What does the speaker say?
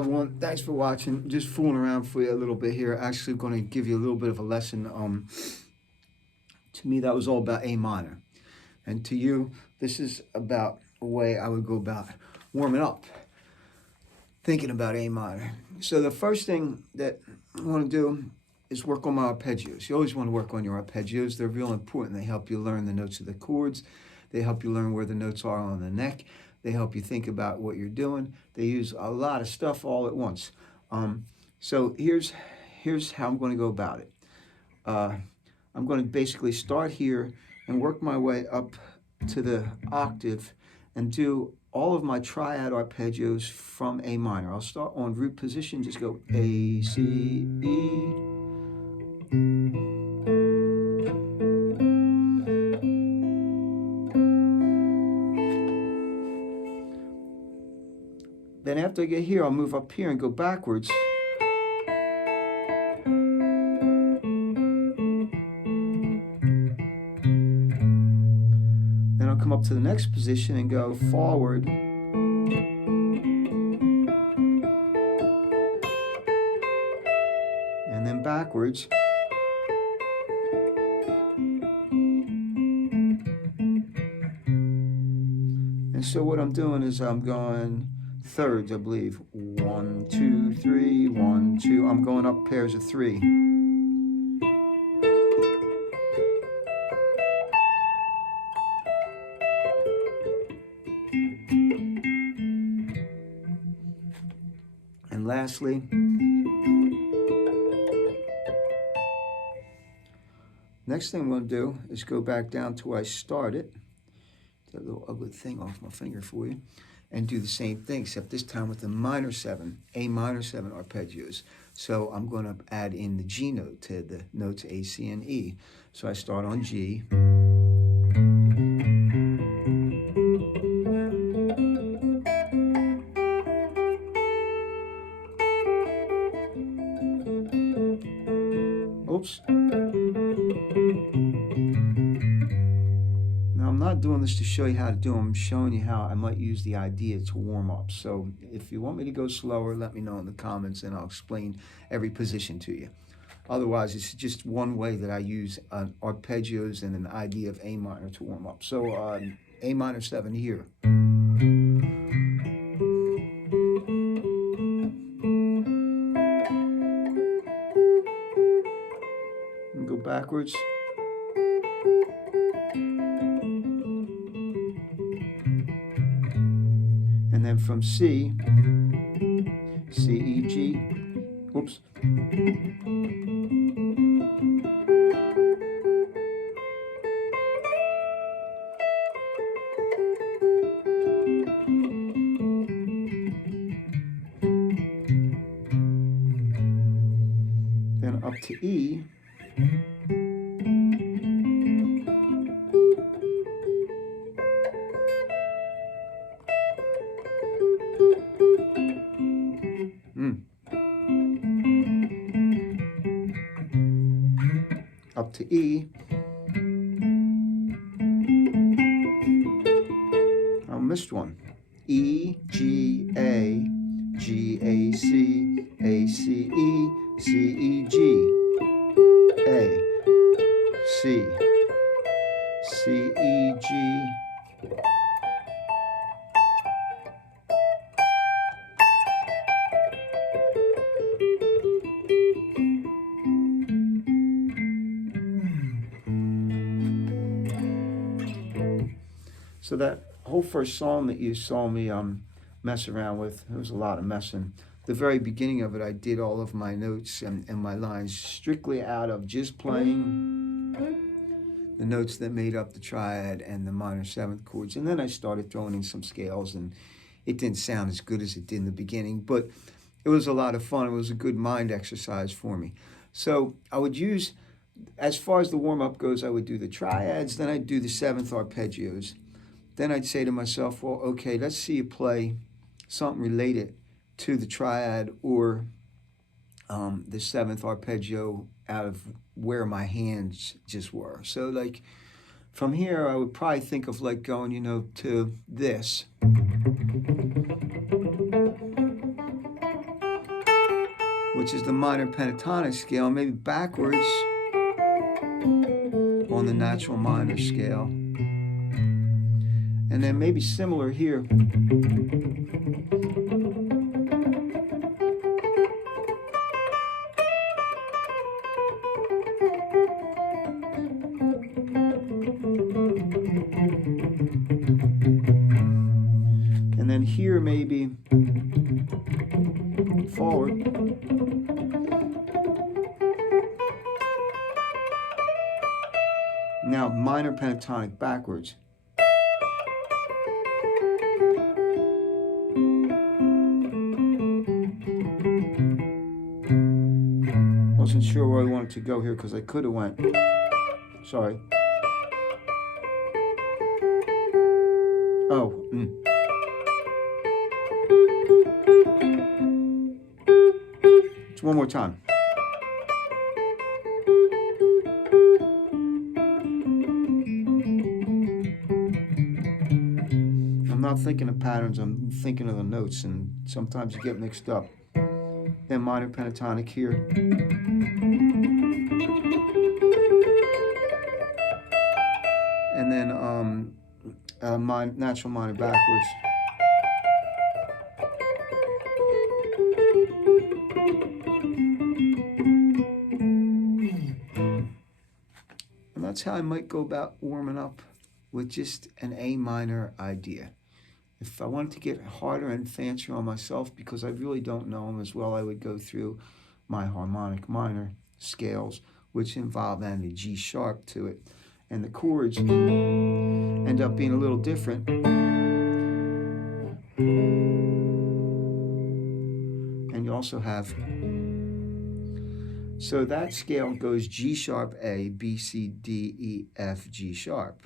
Everyone, thanks for watching. Just fooling around for you a little bit here. Actually going to give you a little bit of a lesson. To me, that was all about A minor. And to you, this is about a way I would go about warming up, thinking about A minor. So the first thing that I want to do is work on my arpeggios. You always want to work on your arpeggios. They're real important. They help you learn the notes of the chords. They help you learn where the notes are on the neck. They help you think about what you're doing. They use a lot of stuff all at once. So here's how I'm going to go about it. I'm going to basically start here and work my way up to the octave and do all of my triad arpeggios from A minor. I'll start on root position, just go A, C, E. Then after I get here, I'll move up here and go backwards. Then I'll come up to the next position and go forward. And then backwards. And so what I'm doing is I'm going thirds, I believe. 1, 2, 3, 1, 2. I'm going up pairs of 3. And lastly, next thing I'm going to do is go back down to where I started. That little ugly thing off my finger for you. And do the same thing, except this time with the minor 7, A minor 7 arpeggios. So I'm going to add in the G note to the notes A, C, and E. So I start on G. Oops. Now I'm not doing this to show you how to do them. I'm showing you how I might use the idea to warm up. So if you want me to go slower, let me know in the comments and I'll explain every position to you. Otherwise, it's just one way that I use arpeggios and an idea of A minor to warm up. So A minor 7 here. And go backwards. And then from C, C, E, G, oops. Then up to E. Up to E. I missed one. E, G, A, G, A, C, A, C, E, C, E, G, A, C, C, E, G, So that whole first song that you saw me mess around with, there was a lot of messing. The very beginning of it, I did all of my notes and my lines strictly out of just playing the notes that made up the triad and the minor 7th chords. And then I started throwing in some scales, and it didn't sound as good as it did in the beginning, but it was a lot of fun. It was a good mind exercise for me. So I would use, as far as the warm-up goes, I would do the triads, then I'd do the 7th arpeggios. Then I'd say to myself, well, okay, let's see you play something related to the triad or the 7th arpeggio out of where my hands just were. So like from here, I would probably think of like going, you know, to this. Which is the minor pentatonic scale, maybe backwards on the natural minor scale. And then maybe similar here. And then here maybe forward. Now minor pentatonic backwards. Wasn't sure where I wanted to go here because I could have went. Sorry. Oh. It's one more time. not thinking of patterns, I'm thinking of the notes, and sometimes you get mixed up. Then minor pentatonic here. And then natural minor backwards. And that's how I might go about warming up, with just an A minor idea. If I wanted to get harder and fancier on myself, because I really don't know them as well, I would go through my harmonic minor scales, which involve adding a G sharp to it. And the chords end up being a little different. And you also have, so that scale goes G sharp A, B, C, D, E, F, G sharp.